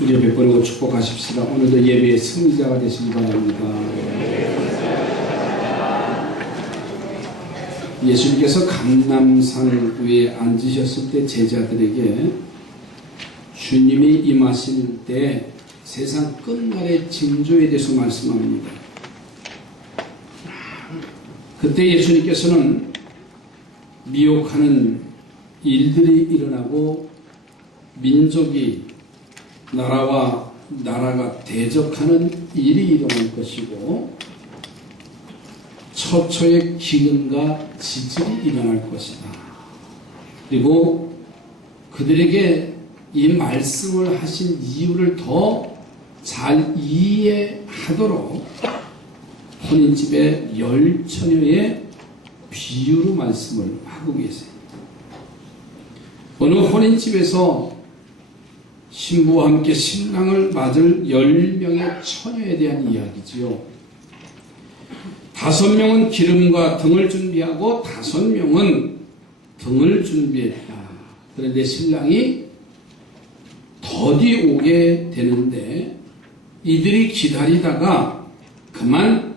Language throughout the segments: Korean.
우리 베풀고 축복하십시다. 오늘도 예배의 승리자가 되시기 바랍니다. 예수님께서 감람산 위에 앉으셨을 때 제자들에게 주님이 임하실 때 세상 끝날의 징조에 대해서 말씀합니다. 그때 예수님께서는 미혹하는 일들이 일어나고 민족이 나라와 나라가 대적하는 일이 일어날 것이고 처처의 기근과 지질이 일어날 것이다. 그리고 그들에게 이 말씀을 하신 이유를 더 잘 이해하도록 혼인집의 10처녀의 비유로 말씀을 하고 계세요. 어느 혼인집에서 신부와 함께 신랑을 맞을 10명의 처녀에 대한 이야기지요. 5명은 기름과 등을 준비하고 5명은 등을 준비했다. 그런데 신랑이 더디 오게 되는데 이들이 기다리다가 그만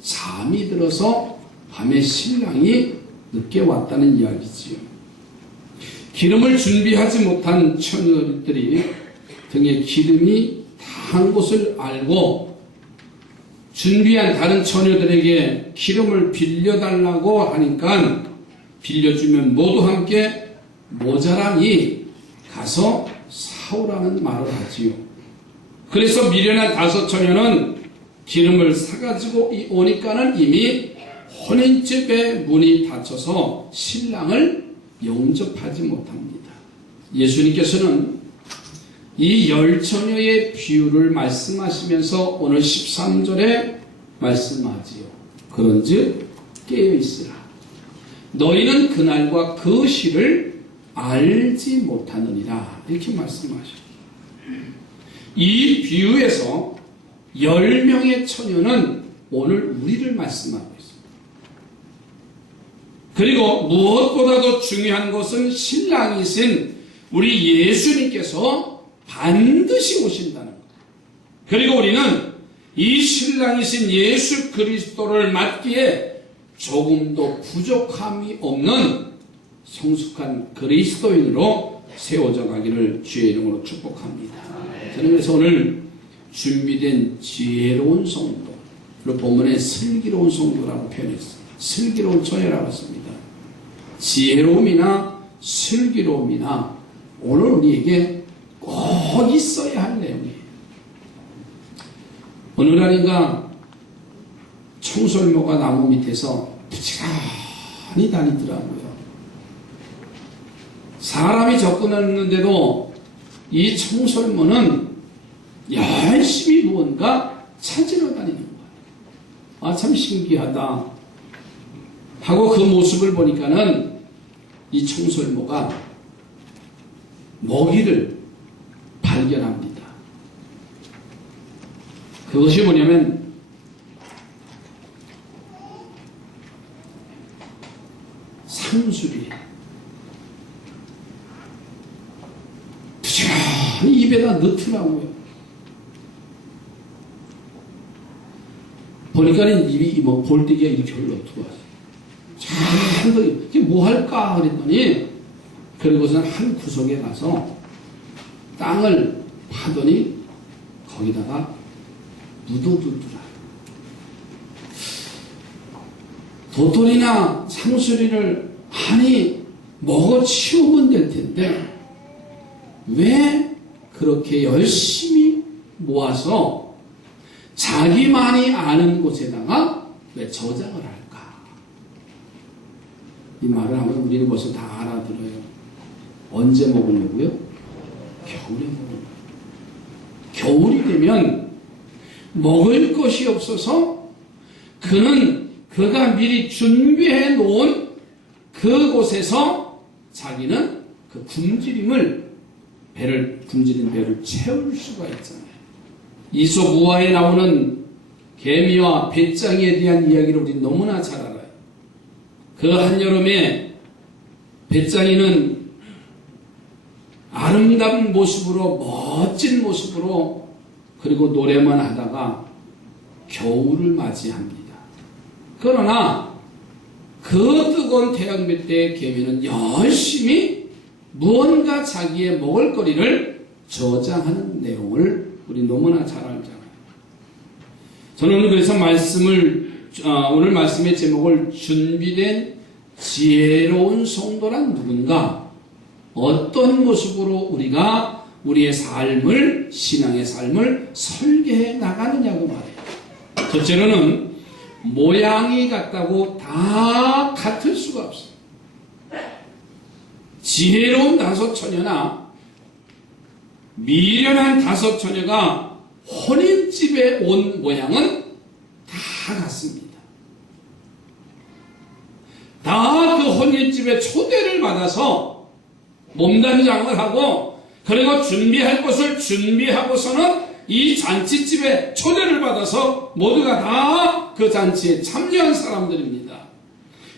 잠이 들어서 밤에 신랑이 늦게 왔다는 이야기지요. 기름을 준비하지 못한 처녀들이 등에 기름이 다한 것을 알고 준비한 다른 처녀들에게 기름을 빌려달라고 하니까 빌려주면 모두 함께 모자라니 가서 사오라는 말을 하지요. 그래서 미련한 5처녀는 기름을 사가지고 오니까는 이미 혼인집의 문이 닫혀서 신랑을 영접하지 못합니다. 예수님께서는 이 10처녀의 비유를 말씀하시면서 오늘 13절에 말씀하지요. 그런즉 깨어있으라. 너희는 그날과 그 시를 알지 못하느니라. 이렇게 말씀하셔요. 이 비유에서 10명의 처녀는 오늘 우리를 말씀하고 있습니다. 그리고 무엇보다도 중요한 것은 신랑이신 우리 예수님께서 반드시 오신다는 것. 그리고 우리는 이 신랑이신 예수 그리스도를 맞기에 조금도 부족함이 없는 성숙한 그리스도인으로 세워져 가기를 주의 이름으로 축복합니다. 저는 그래서 오늘 준비된 지혜로운 성도, 그리고 본문에 슬기로운 성도라고 표현했습니다. 슬기로운 처녀라고 했습니다. 지혜로움이나 슬기로움이나 오늘 우리에게 꼭 있어야 할 내용이에요. 어느 날인가 청설모가 나무 밑에서 부지런히 다니더라고요. 사람이 접근했는데도 이 청설모는 열심히 무언가 찾으러 다니는 거예요. 아, 참 신기하다 하고 그 모습을 보니까는 이 청설모가 먹이를 발견합니다. 그것이 뭐냐면 상술이에요. 부지런히 입에다 넣더라고요. 보니까 입이 볼때기가 이렇게 흘러들어와요. 잔뜩 이게 뭐 할까 그랬더니 그리고서는 한 구석에 가서 땅을 파더니 거기다가 묻어두더라. 도토리나 상수리를 많이 먹어치우면 될 텐데 왜 그렇게 열심히 모아서 자기만이 아는 곳에다가 왜 저장을 할까? 이 말을 하면 우리는 벌써 다 알아들어요. 언제 먹으려고요? 겨울에 먹으려고. 겨울이 되면 먹을 것이 없어서 그가 미리 준비해 놓은 그곳에서 자기는 그 굶주린 배를 채울 수가 있잖아요. 이솝 우화에 나오는 개미와 배짱이에 대한 이야기를 우리 너무나 잘 알아요. 그 한여름에 배짱이는 아름다운 모습으로, 멋진 모습으로, 그리고 노래만 하다가 겨울을 맞이합니다. 그러나 그 뜨거운 태양빛 때의 개미는 열심히 무언가 자기의 먹을거리를 저장하는 내용을 우리 너무나 잘 알잖아요. 저는 그래서 오늘 말씀의 제목을 준비된 지혜로운 성도란 누군가, 어떤 모습으로 우리가 우리의 삶을, 신앙의 삶을 설계해 나가느냐고 말해요. 첫째로는 모양이 같다고 다 같을 수가 없어요. 지혜로운 다섯 처녀나 미련한 다섯 처녀가 혼인집에 온 모양은 다 같습니다. 다 그 혼인집에 초대를 받아서 몸단장을 하고, 그리고 준비할 것을 준비하고서는 이 잔치집에 초대를 받아서 모두가 다 그 잔치에 참여한 사람들입니다.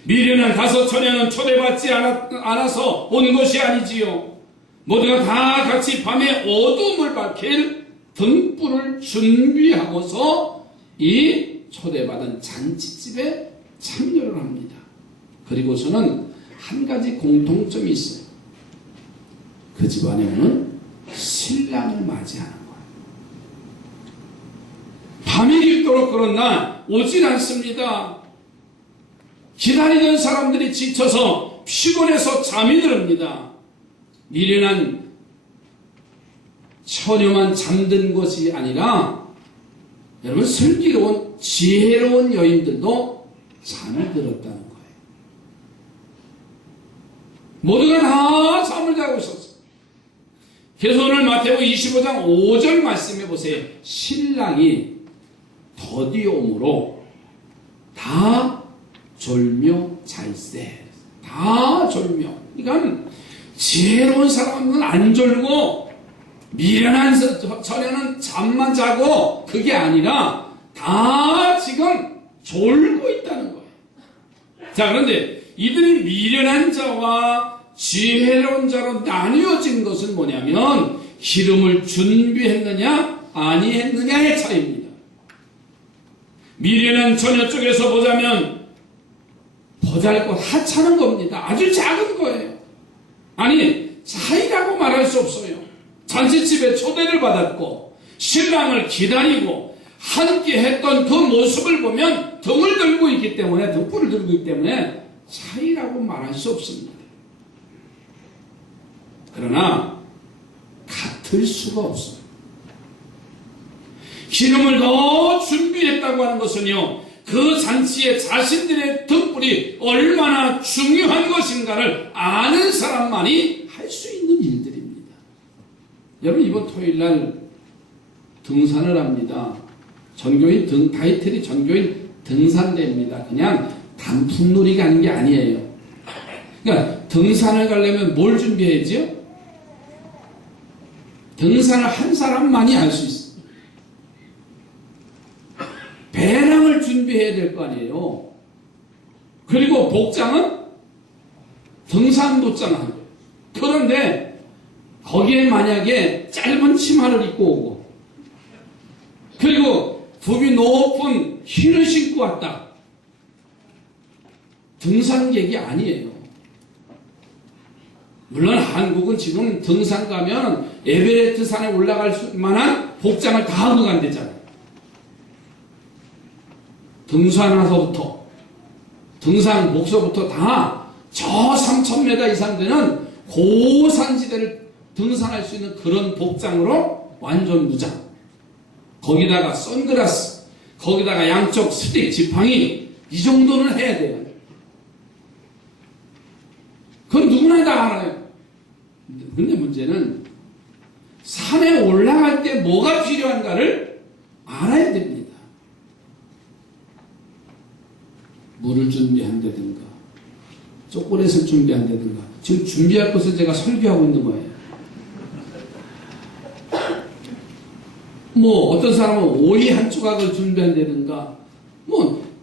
미련한 다섯 처녀는 초대받지 않아서 온 것이 아니지요. 모두가 다 같이 밤에 어둠을 밝힐 등불을 준비하고서 이 초대받은 잔치집에 참여를 합니다. 그리고서는 한 가지 공통점이 있어요. 그 집안에 오는 신랑을 맞이하는 거예요. 밤이 깊도록 그런 날 오질 않습니다. 기다리던 사람들이 지쳐서 피곤해서 잠이 듭니다. 미련한 처녀만 잠든 것이 아니라 여러분, 슬기로운 지혜로운 여인들도 잠이 들었다는 거예요. 모두가 다 잠을 자고 있었어요. 그래서 오늘 마태복음 25장 5절 말씀해 보세요. 신랑이 더디 오므로 다 졸며 잘세. 다 졸며. 그러니까 지혜로운 사람은 안 졸고 미련한 처녀는 잠만 자고, 그게 아니라 다 지금 졸고 있다는 거예요. 자, 그런데 이들이 미련한 자와 지혜로운 자로 나뉘어진 것은 뭐냐면 기름을 준비했느냐 아니했느냐의 차이입니다. 미련한 처녀 쪽에서 보자면 보잘것 하찮은 겁니다. 아주 작은 거예요. 아니, 차이라고 말할 수 없어요. 잔치집에 초대를 받았고 신랑을 기다리고 함께 했던 그 모습을 보면 등을 들고 있기 때문에, 등불을 들고 있기 때문에 차이라고 말할 수 없습니다. 그러나 같을 수가 없어요. 기름을 더 준비했다고 하는 것은요, 그 잔치에 자신들의 등불이 얼마나 중요한 것인가를 아는 사람만이 할 수 있는 일들입니다. 여러분, 이번 토요일날 등산을 합니다. 전교인 타이틀이 전교인 등산대입니다. 그냥 단풍놀이가 아닌 게 아니에요. 그러니까 등산을 가려면 뭘 준비해야지요? 등산을 한 사람만이 할 수 있어요. 배낭을 준비해야 될 거 아니에요. 그리고 복장은 등산 복장을 하는 거예요. 그런데 거기에 만약에 짧은 치마를 입고 오고, 그리고 굽이 높은 힐을 신고 왔다. 등산객이 아니에요. 물론 한국은 지금 등산 가면 에베레스트 산에 올라갈 만한 복장을 다 하고 간대잖아요. 등산화서부터, 등산 복서부터 다 저 3,000m 이상 되는 고산지대를 등산할 수 있는 그런 복장으로 완전 무장. 거기다가 선글라스, 거기다가 양쪽 스틱, 지팡이, 이 정도는 해야 돼요. 그건 누구나 다 알아요. 근데 문제는 산에 올라갈 때 뭐가 필요한가를 알아야 됩니다. 물을 준비한다든가, 초콜릿을 준비한다든가, 지금 준비할 것을 제가 설교하고 있는 거예요. 어떤 사람은 오이 한 조각을 준비한다든가,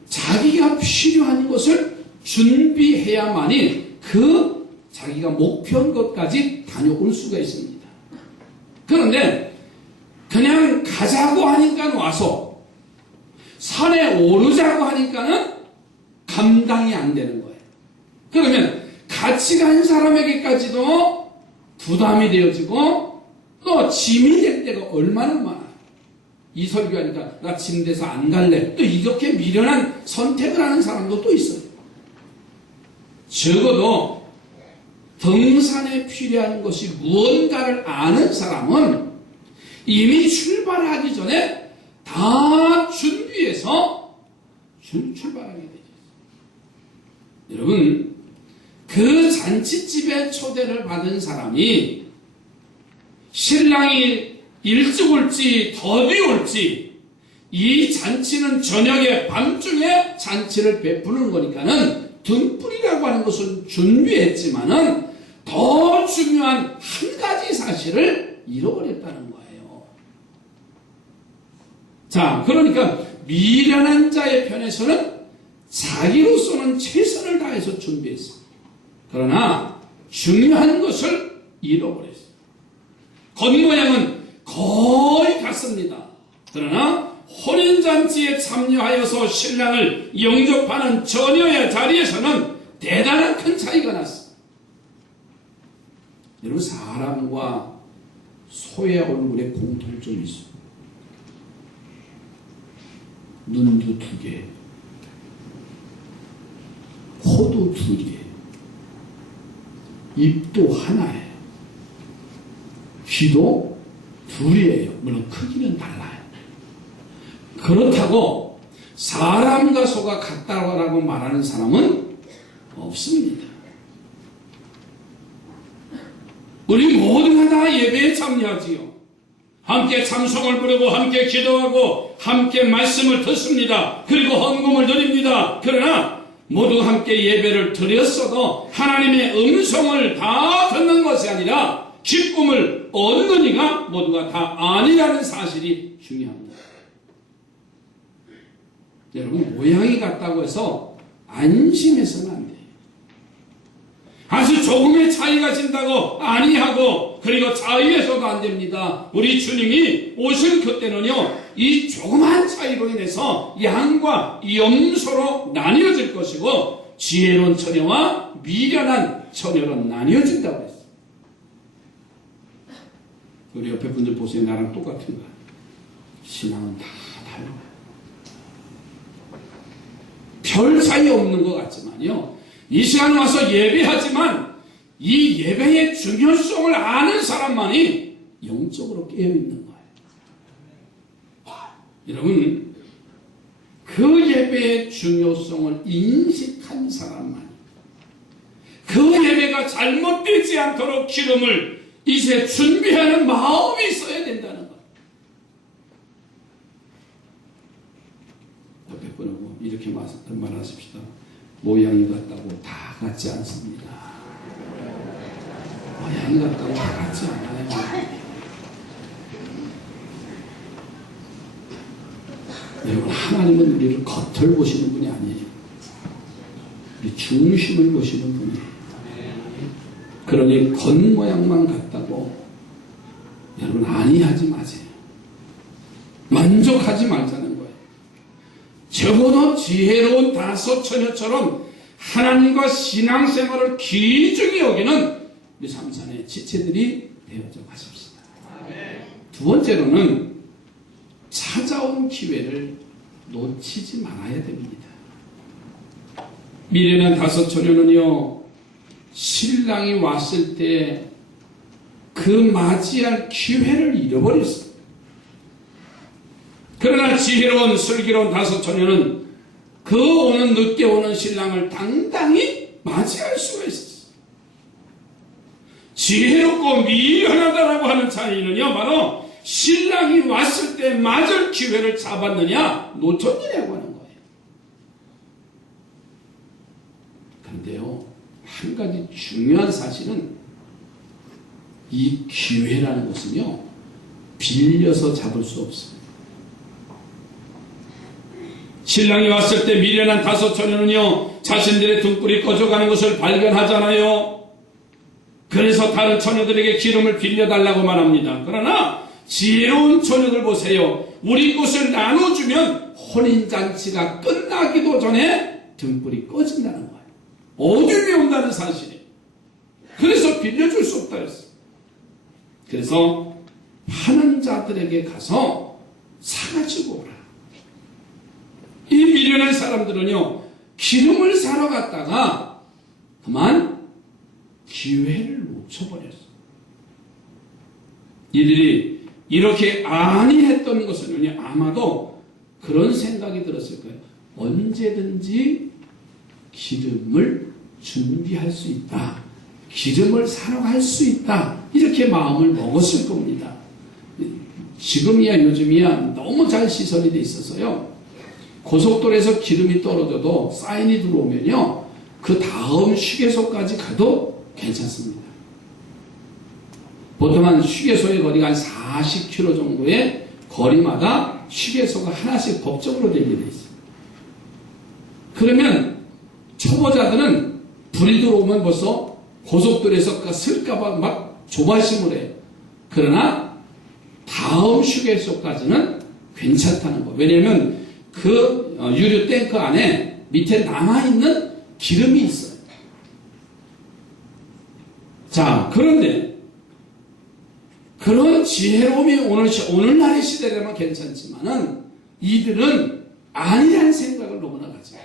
자기가 필요한 것을 준비해야만이 그 자기가 목표한 것까지 다녀올 수가 있습니다. 그런데 그냥 가자고 하니까 와서 산에 오르자고 하니까는 감당이 안 되는 거예요. 그러면 같이 간 사람에게까지도 부담이 되어지고 또 짐이 될 때가 얼마나 많아요. 이 설교하니까 나 짐 돼서 안 갈래. 또 이렇게 미련한 선택을 하는 사람도 또 있어요. 적어도 등산에 필요한 것이 무언가를 아는 사람은 이미 출발하기 전에 다 준비해서 출발하게 되죠. 여러분, 그 잔치집에 초대를 받은 사람이 신랑이 일찍 올지 더디 올지 이 잔치는 저녁에 밤중에 잔치를 베푸는 거니까는 등불이라고 하는 것은 준비했지만은 더 중요한 한 가지 사실을 잃어버렸다는 거예요. 자, 그러니까 미련한 자의 편에서는 자기로서는 최선을 다해서 준비했어. 그러나 중요한 것을 잃어버렸어. 겉모양은 거의 같습니다. 그러나 혼인잔치에 참여하여서 신랑을 영접하는 처녀의 자리에서는 대단한 큰 차이가 났어. 여러분, 사람과 소의 얼굴에 공통점이 있어. 눈도 두 개, 코도 두 개, 입도 하나예요. 귀도 둘이에요. 물론 크기는 달라요. 그렇다고 사람과 소가 같다고 말하는 사람은 없습니다. 우리 모두가 다 예배에 참여하지요. 함께 찬송을 부르고 함께 기도하고 함께 말씀을 듣습니다. 그리고 헌금을 드립니다. 그러나 모두 함께 예배를 드렸어도 하나님의 음성을 다 듣는 것이 아니라 기쁨을 얻는 이가 모두가 다 아니라는 사실이 중요합니다. 여러분, 모양이 같다고 해서 안심해서는 안 돼요. 아주 조금의 차이가 진다고 아니하고 그리고 자유해서도 안 됩니다. 우리 주님이 오실 그때는요, 이 조그만 차이로 인해서 양과 염소로 나뉘어질 것이고 지혜로운 처녀와 미련한 처녀로 나뉘어진다고 했어요. 우리 옆에 분들 보세요. 나랑 똑같은 거야. 신앙은 다 달라요. 별 차이 없는 것 같지만요, 이 시간에 와서 예배하지만 이 예배의 중요성을 아는 사람만이 영적으로 깨어있는 거예요. 여러분, 그 예배의 중요성을 인식한 사람만이, 그 예배가 잘못되지 않도록 기름을 이제 준비하는 마음이 있어야 된다는 거예요. 옆에 분하고 이렇게 말하십시다. 모양이 같다고 다 같지 않습니다. 모양이 같다고 다 같지 않아요. 여러분, 하나님은 우리를 겉을 보시는 분이 아니에요. 우리 중심을 보시는 분이에요. 그러니 겉모양만 같다고 여러분 아니하지 마세요. 만족하지 말자는 거예요. 적어도 지혜로운 다섯 처녀처럼 하나님과 신앙생활을 귀중히 여기는 우리 삼산의 지체들이 되어져 가십시다. 두 번째로는 찾아온 기회를 놓치지 말아야 됩니다. 미련한 다섯 처녀는요, 신랑이 왔을 때 그 맞이할 기회를 잃어버렸어요. 그러나 지혜로운 슬기로운 다섯 처녀는 그 오는 늦게 오는 신랑을 당당히 맞이할 수가 있었어요. 지혜롭고 미련하다라고 하는 차이는요, 바로 신랑이 왔을 때 맞을 기회를 잡았느냐 놓쳤느냐고 하는 거예요. 그런데요, 한 가지 중요한 사실은 이 기회라는 것은요, 빌려서 잡을 수 없어요. 신랑이 왔을 때 미련한 다섯 처녀는요, 자신들의 등불이 꺼져가는 것을 발견하잖아요. 그래서 다른 처녀들에게 기름을 빌려달라고 말합니다. 그러나 지혜로운 처녀들 보세요. 우리 것을 나눠주면 혼인잔치가 끝나기도 전에 등불이 꺼진다는 거예요. 어둠이 온다는 사실이에요. 그래서 빌려줄 수 없다 했어요. 그래서 파는 자들에게 가서 사가지고 오라. 이 미련한 사람들은요, 기름을 사러 갔다가 그만 기회를 놓쳐버렸어요. 이들이 이렇게 안일했던 것은 아마도 그런 생각이 들었을 거예요. 언제든지 기름을 준비할 수 있다. 기름을 사러 갈 수 있다. 이렇게 마음을 먹었을 겁니다. 지금이야 요즘이야 너무 잘 시설이 돼 있어서요. 고속도로에서 기름이 떨어져도 사인이 들어오면요. 그 다음 휴게소까지 가도 괜찮습니다. 보통 한 휴게소의 거리가 한 40km 정도의 거리마다 휴게소가 하나씩 법적으로 되게 돼 있어요. 그러면 초보자들은 불이 들어오면 벌써 고속도로에서 쓸까봐 막 조바심을 해요. 그러나 다음 휴게소까지는 괜찮다는 거예요. 왜냐하면 그 유류 탱크 안에 밑에 남아있는 기름이 있어요. 자, 그런데 그런 지혜로움이 오늘날의 시대라면 괜찮지만은 이들은 아니란 생각을 너무나 가져요.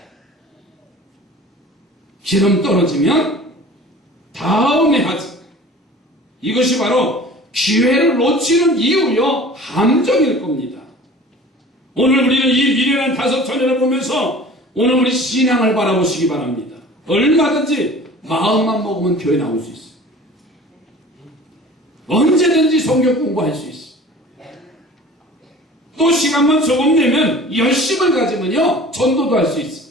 기름 떨어지면 다음에 하지. 이것이 바로 기회를 놓치는 이유요, 함정일 겁니다. 오늘 우리는 이 미련한 다섯 처녀를 보면서 오늘 우리 신앙을 바라보시기 바랍니다. 얼마든지 마음만 먹으면 교회 나올 수 있어요. 언제든지 성경 공부할 수 있어요. 또 시간만 조금 내면 열심을 가지면요 전도도 할 수 있어요.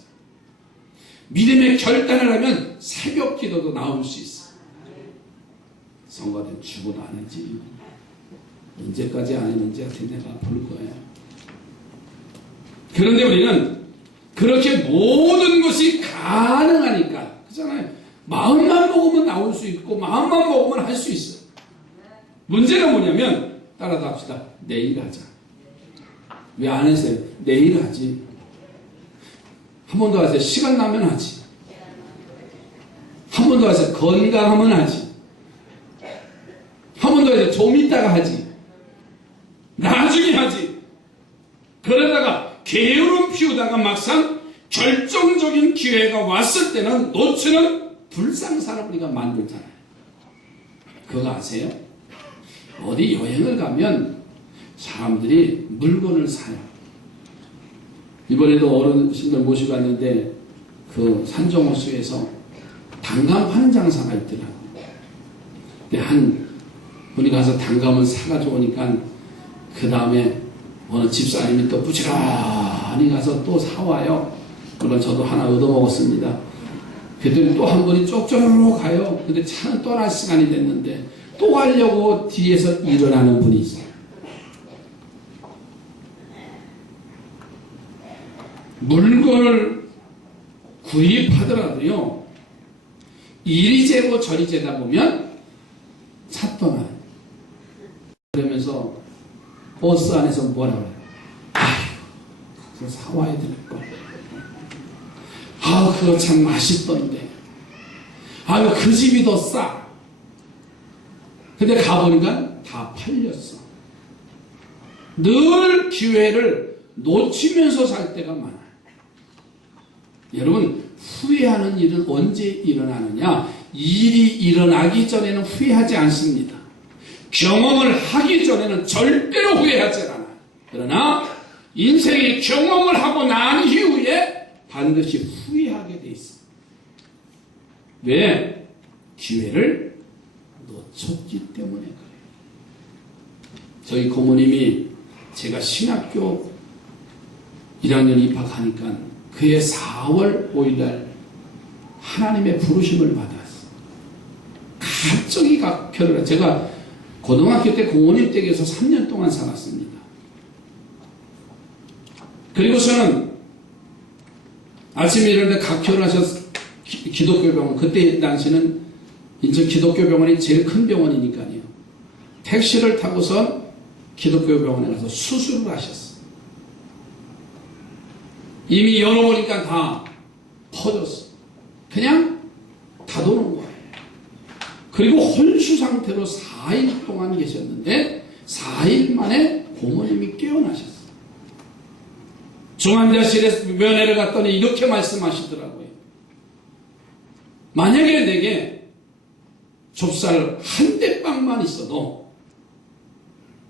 믿음의 결단을 하면 새벽 기도도 나올 수 있어요. 성가대 죽어도 안 했지. 언제까지 안 했는지 하여튼 내가 볼 거예요. 그런데 우리는 그렇게 모든 것이 가능하니까, 그렇잖아요. 마음만 먹으면 나올 수 있고 마음만 먹으면 할 수 있어요. 문제는 뭐냐면 따라서 합시다. 내일 하자. 왜 안 했어요? 내일 하지. 한 번 더 하세요. 시간 나면 하지. 한 번 더 하세요. 건강하면 하지. 한 번 더 하세요. 좀 이따가 하지. 나중에 하지. 그러다가 게으름 피우다가 막상 결정적인 기회가 왔을 때는 놓치는 불상사를 우리가 만들잖아요. 그거 아세요? 어디 여행을 가면 사람들이 물건을 사요. 이번에도 어르신들 모시고 갔는데 그 산정호수에서 단감 파는 장사가 있더라고요. 근데 한 분이 가서 단감을 사가지고 오니까 그 다음에 어느 집사님이 또 부지런히 가서 또 사와요. 그러면 저도 하나 얻어먹었습니다. 그랬더니 또 한 분이 쪽쪽으로 가요. 근데 차는 떠날 시간이 됐는데 또 가려고 뒤에서 일어나는 분이 있어요. 물건을 구입하더라도요, 이리 재고 저리 재다 보면 차 떠나요. 그러면서 버스 안에서 뭐라고 해요? 그거 사와야 될걸. 그거 참 맛있던데. 그 집이 더 싸. 근데 가보니까 다 팔렸어. 늘 기회를 놓치면서 살 때가 많아요. 여러분, 후회하는 일은 언제 일어나느냐? 일이 일어나기 전에는 후회하지 않습니다. 경험을 하기 전에는 절대로 후회하지 않아요. 그러나 인생의 경험을 하고 난 이후에 반드시 후회하게 돼 있어요. 왜? 기회를 놓쳤기 때문에 그래요. 저희 고모님이 제가 신학교 1학년 입학하니까 그해 4월 5일날 하나님의 부르심을 받았어요. 갑자기 각혈을, 제가 고등학교 때 공원님 댁에서 3년 동안 살았습니다. 그리고서는 아침에 일어났는데 각혈을 하셔서 기독교 병원, 그때 당시는 인천 기독교 병원이 제일 큰 병원이니까요. 택시를 타고선 기독교 병원에 가서 수술을 하셨어요. 이미 열어보니까 다 퍼졌어. 그냥 닫아놓은 거예요. 그리고 혼수 상태로 4일 동안 계셨는데 4일 만에 고모님이 깨어나셨어요. 중환자실에 면회를 갔더니 이렇게 말씀하시더라고요. 만약에 내게 좁쌀 한 대빵만 있어도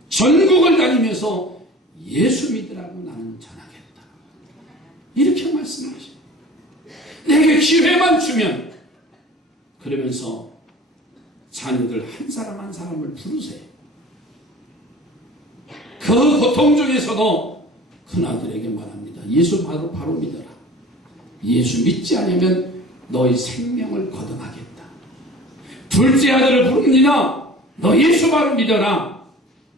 전국을 다니면서 예수 믿으라고 나는 전하겠다. 이렇게 말씀하셔요. 내게 기회만 주면, 그러면서 자녀들 한 사람 한 사람을 부르세요. 그 고통 중에서도 큰아들에게 말합니다. 예수 바로 믿어라. 예수 믿지 않으면 너희 생명을 거둬가겠다. 둘째 아들을 부릅니다. 너 예수 바로 믿어라.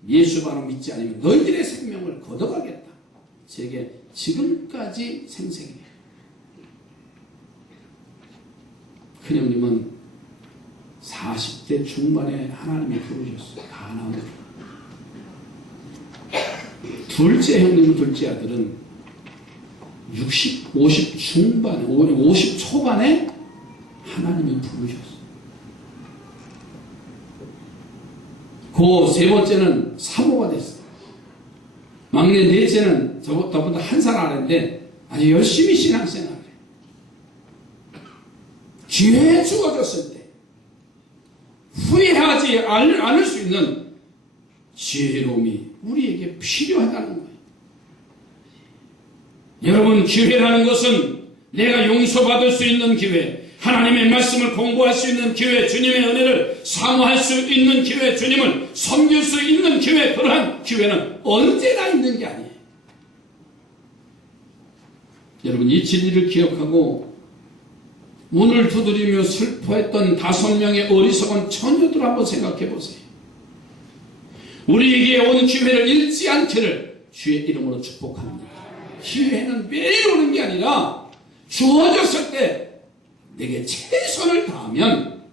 예수 바로 믿지 않으면 너희들의 생명을 거둬가겠다. 제게 지금까지 생생해요. 큰형님은 40대 중반에 하나님이 부르셨어요. 다 나오고. 둘째 형님, 둘째 아들은 50 중반에, 50 초반에 하나님이 부르셨어요. 그 세 번째는 사모가 됐어요. 막내 넷째는 저보다 한 살 아래인데 아주 열심히 신앙생활을 해요. 기회에 주어졌을 때 후회하지 않을 수 있는 지혜로움이 우리에게 필요하다는 거예요. 여러분, 기회라는 것은 내가 용서받을 수 있는 기회, 하나님의 말씀을 공부할 수 있는 기회, 주님의 은혜를 사모할 수 있는 기회, 주님을 섬길 수 있는 기회, 그러한 기회는 언제나 있는 게 아니에요. 여러분, 이 진리를 기억하고 문을 두드리며 슬퍼했던 5명의 어리석은 처녀들 한번 생각해 보세요. 우리에게 온 기회를 잃지 않기를 주의 이름으로 축복합니다. 기회는 매일 오는 게 아니라 주어졌을 때 내게 최선을 다하면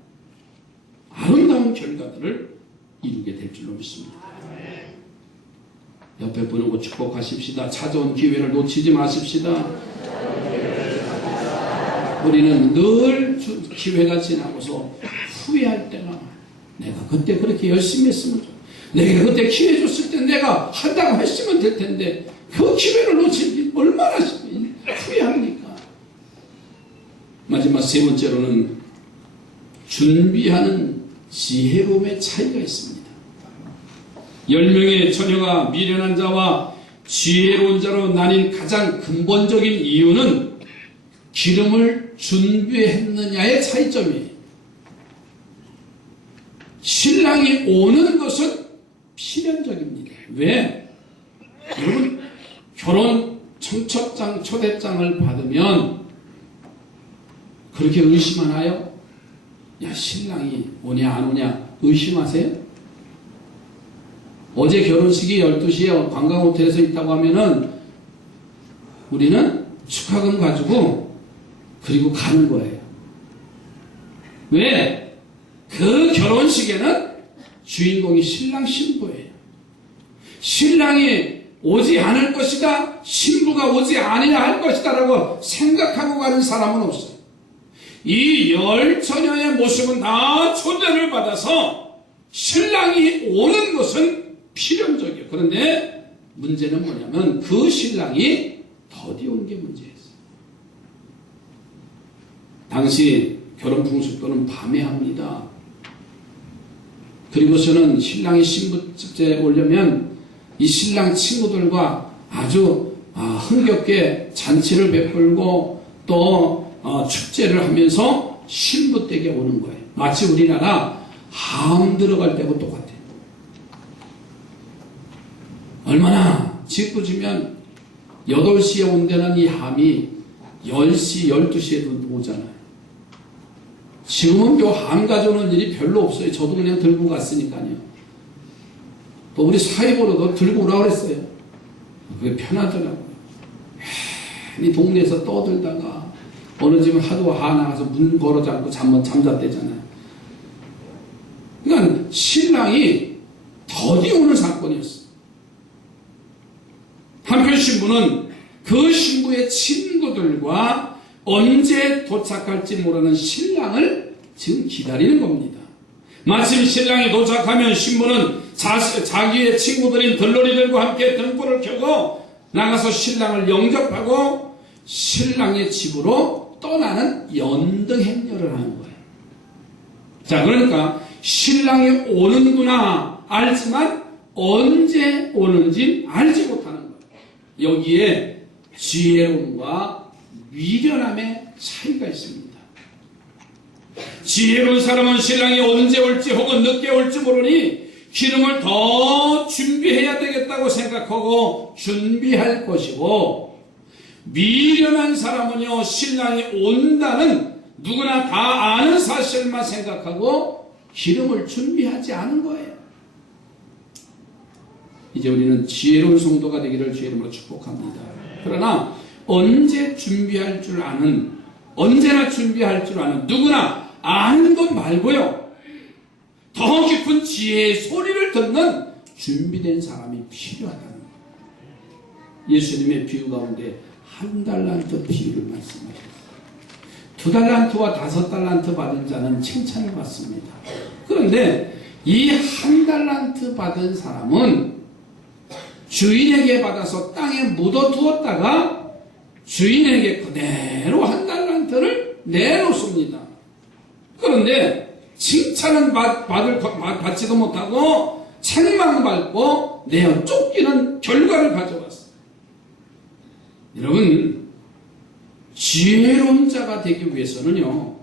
아름다운 결과들을 이루게 될 줄로 믿습니다. 옆에 보는 축복하십시다. 찾아온 기회를 놓치지 마십시다. 우리는 늘 기회가 지나고서 후회할 때가 많아요. 내가 그때 그렇게 열심히 했으면 좋겠다. 내가 그때 기회 줬을 때 내가 한다고 했으면 될 텐데 그 기회를 놓치기 얼마나 후회합니까? 마지막 세 번째로는 준비하는 지혜로움의 차이가 있습니다. 10명의 처녀가 미련한 자와 지혜로운 자로 나뉜 가장 근본적인 이유는 기름을 준비했느냐의 차이점이에요. 신랑이 오는 것은 필연적입니다. 왜? 여러분, 결혼 청첩장, 초대장을 받으면 그렇게 의심하나요? 야, 신랑이 오냐 안 오냐 의심하세요? 어제 결혼식이 12시에 관광호텔에서 있다고 하면은 우리는 축하금 가지고 그리고 가는 거예요. 왜? 그 결혼식에는 주인공이 신랑 신부예요. 신랑이 오지 않을 것이다, 신부가 오지 않아야 할 것이다 라고 생각하고 가는 사람은 없어요. 이 10처녀의 모습은 다 초대를 받아서 신랑이 오는 것은 필연적이에요. 그런데 문제는 뭐냐면 그 신랑이 더디 온 게 문제였어요. 당시 결혼 풍습도는 밤에 합니다. 그리고서는 신랑이 신부집에 오려면 이 신랑 친구들과 아주 흥겹게 잔치를 베풀고 또 축제를 하면서 신부 댁에 오는 거예요. 마치 우리나라 함 들어갈 때하고 똑같아요. 얼마나 짓궂으면 8시에 온 데는 이 함이 10시, 12시에도 오잖아요. 지금은 요 함 가져오는 일이 별로 없어요. 저도 그냥 들고 갔으니까요. 또 우리 사회보러도 들고 오라고 그랬어요. 그게 편하더라고요. 괜히 동네에서 떠들다가 어느 집은 하도 화나서 문 걸어 잠고 잠잤대잖아요. 그러니까 신랑이 더디 오는 사건이었어요. 한편 신부는 그 신부의 친구들과 언제 도착할지 모르는 신랑을 지금 기다리는 겁니다. 마침 신랑이 도착하면 신부는 자기의 친구들인 들러리들과 함께 등불을 켜고 나가서 신랑을 영접하고 신랑의 집으로 떠나는 연등 행렬을 하는 거예요. 자, 그러니까 신랑이 오는구나 알지만 언제 오는지 알지 못하는 거예요. 여기에 지혜로움과 미련함의 차이가 있습니다. 지혜로운 사람은 신랑이 언제 올지 혹은 늦게 올지 모르니 기름을 더 준비해야 되겠다고 생각하고 준비할 것이고, 미련한 사람은요, 신랑이 온다는 누구나 다 아는 사실만 생각하고 기름을 준비하지 않은 거예요. 이제 우리는 지혜로운 성도가 되기를 주의 이름으로 축복합니다. 그러나 언제 준비할 줄 아는, 언제나 준비할 줄 아는, 누구나 아는 것 말고요, 더 깊은 지혜의 소리를 듣는 준비된 사람이 필요하다는 거예요. 예수님의 비유 가운데 1달란트 비유를 말씀하셨어요. 2달란트와 5달란트 받은 자는 칭찬을 받습니다. 그런데 이 1달란트 받은 사람은 주인에게 받아서 땅에 묻어두었다가 주인에게 그대로 1달란트를 내놓습니다. 그런데 칭찬은 받지도 못하고 책망받고 내어 쫓기는 결과를 가져왔어요. 여러분, 지혜로운 자가 되기 위해서는요,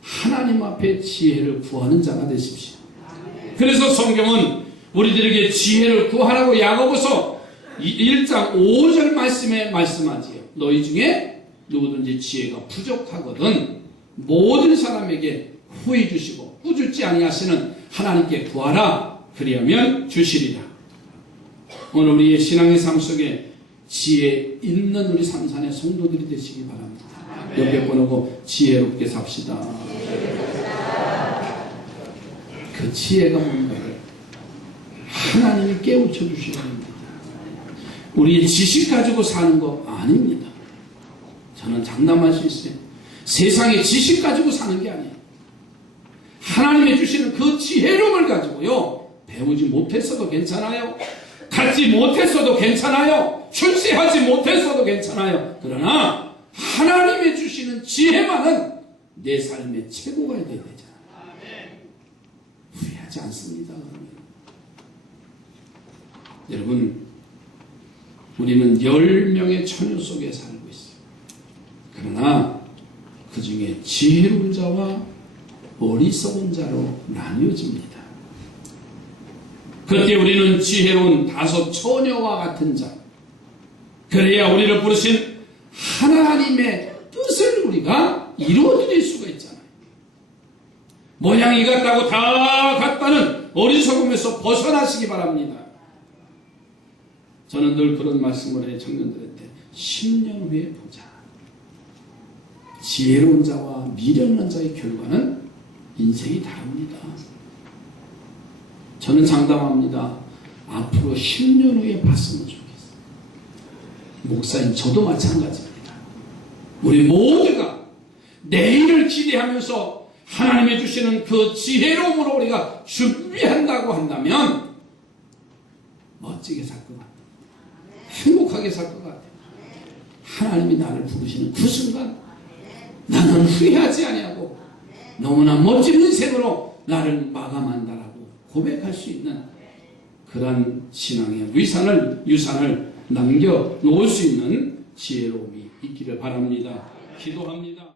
하나님 앞에 지혜를 구하는 자가 되십시오. 그래서 성경은 우리들에게 지혜를 구하라고 야고보서 1장 5절 말씀에 말씀하지요. 너희 중에 누구든지 지혜가 부족하거든 모든 사람에게 후히 주시고 꾸짖지 아니하시는 하나님께 구하라. 그리하면 주시리라. 오늘 우리의 신앙의 삶 속에 지혜 있는 우리 삼산의 성도들이 되시기 바랍니다. 옆에 보내고 지혜롭게 삽시다. 그 지혜가 뭔가를 하나님이 깨우쳐 주셔야 합니다. 우리의 지식 가지고 사는 거 아닙니다. 저는 장담할 수 있어요. 세상의 지식 가지고 사는 게 아니에요. 하나님이 주시는 그 지혜로움을 가지고요, 배우지 못했어도 괜찮아요. 갖지 못했어도 괜찮아요. 출세하지 못했어도 괜찮아요. 그러나 하나님이 주시는 지혜만은 내 삶의 최고가 되어야 되잖아요. 후회하지 않습니다. 여러분, 우리는 10명의 처녀 속에 살고 있어요. 그러나 그 중에 지혜로운 자와 어리석은 자로 나뉘어집니다. 그때 우리는 지혜로운 5 처녀와 같은 자, 그래야 우리를 부르신 하나님의 뜻을 우리가 이루어드릴 수가 있잖아요. 모양이 같다고 다 같다는 어리석음에서 벗어나시기 바랍니다. 저는 늘 그런 말씀을 해요. 청년들한테 10년 후에 보자. 지혜로운 자와 미련한 자의 결과는 인생이 다릅니다. 저는 장담합니다. 앞으로 10년 후에 봤으면 좋겠어요. 목사님, 저도 마찬가지입니다. 우리 모두가 내일을 기대하면서 하나님이 주시는 그 지혜로움으로 우리가 준비한다고 한다면 멋지게 살 것 같아요. 행복하게 살 것 같아요. 하나님이 나를 부르시는 그 순간 나는 후회하지 아니하고 너무나 멋진 인생으로 나를 마감한다라고 고백할 수 있는 그런 신앙의 유산을 남겨놓을 수 있는 지혜로움이 있기를 바랍니다. 기도합니다.